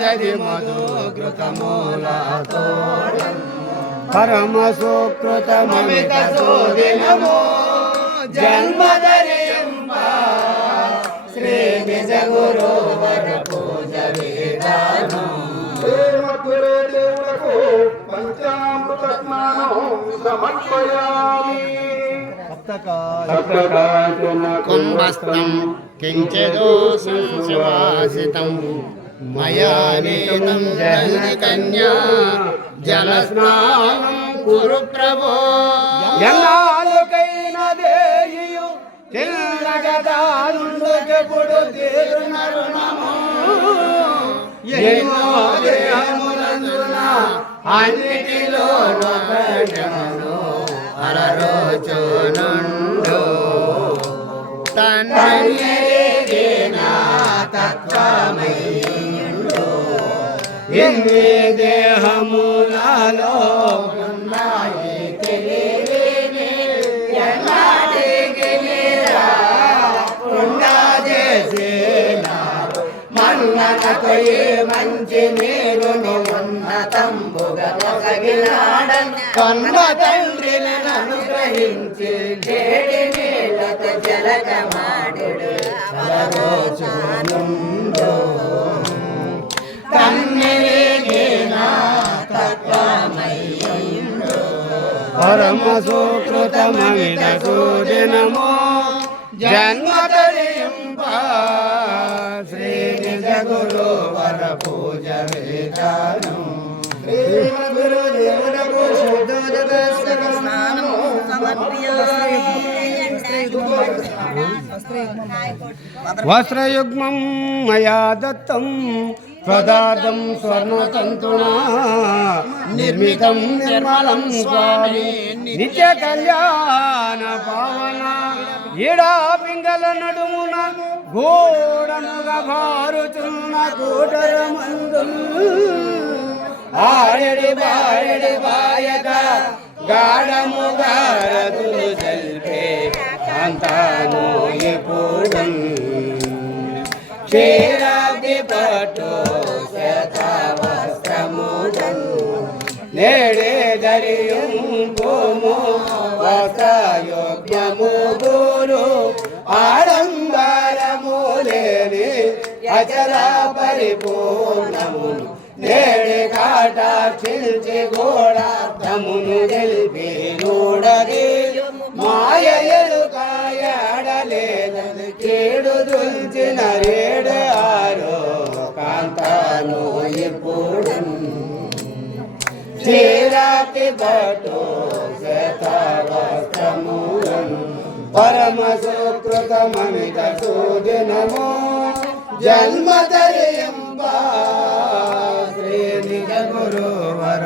గది మధుకృతమూలతో పరమ సుకృతమమిత సోదినమో జన్మదరియంబ శ్రీ నిజ గురు వర పూజ వేదాను దేవులకు పంచామృత స్నానం సమర్పయామి కుంభస్థం కించిదోసం సువాసితం మయా నీతం కన్యా జలస్నానం కురు ప్రభో ఎన్నాళ్ళకైన దేయు తెల్లగదానుండుకెప్పుడు తీరునరుణము ఎన్నో దేహములందున అన్నిటిలో నొకటను అలరోచునుండు తన్మయ్యేనా తత్వమయ్యుండు ఇన్ని దేహములలో ఉన్నాయి తెలివిని ఎన్నాటికిరా ఉండా చేసినారు మన్ననతో ఈ మంచి నీరుని ఉన్నతంబుగా తగిలాడని కన్న తండ్రిని అనుగ్రహించి వేడి నీళ్ళతో జలకమాడుడు అలరోచునుండు తన్నిరిగినా తత్వమయ్యుండు పరమ సుకృతమమిత సుదినమో జన్మదరియంబ శ్రీ నిజ గురు వర పూజ వేదాను గురుదేవునకు శుద్ధోదక స్నానము సమర్పయామి వస్త్రయుగ్మం మయా దత్తం పదార్థం స్వర్ణతంతునా నిర్మితం నిర్మలం స్వామి నిత్య కళ్యాణ పావన ఈడా పింగళ నడుమున గోడముగా భారుచున్న కూటరమందు ఆడడి బాడడి బాయక గాఢముగా రతులు జల్పే కాంతాను ఎప్పుడు క్షీరాబ్ది పట్టు శతవస్త్రముదన్ నేడే దరియం భూము వస్త్రయోగ్యము గురు ఆడంబరము లేని అచర పరిపూర్ణమును నేడే కాటాక్షిల్చి గోడార్థమును తెలిపి నూడది మాయ ఎరుకాయడలేదని కేడు దుల్చిన రేడు ఆరో కాంతాను ఇప్పుడు చీరాతి పట్టు శతవస్త్రములను పరమ సుకృతమమిత సుదినమో జన్మదరియంబ శ్రీ నిజ గురు వర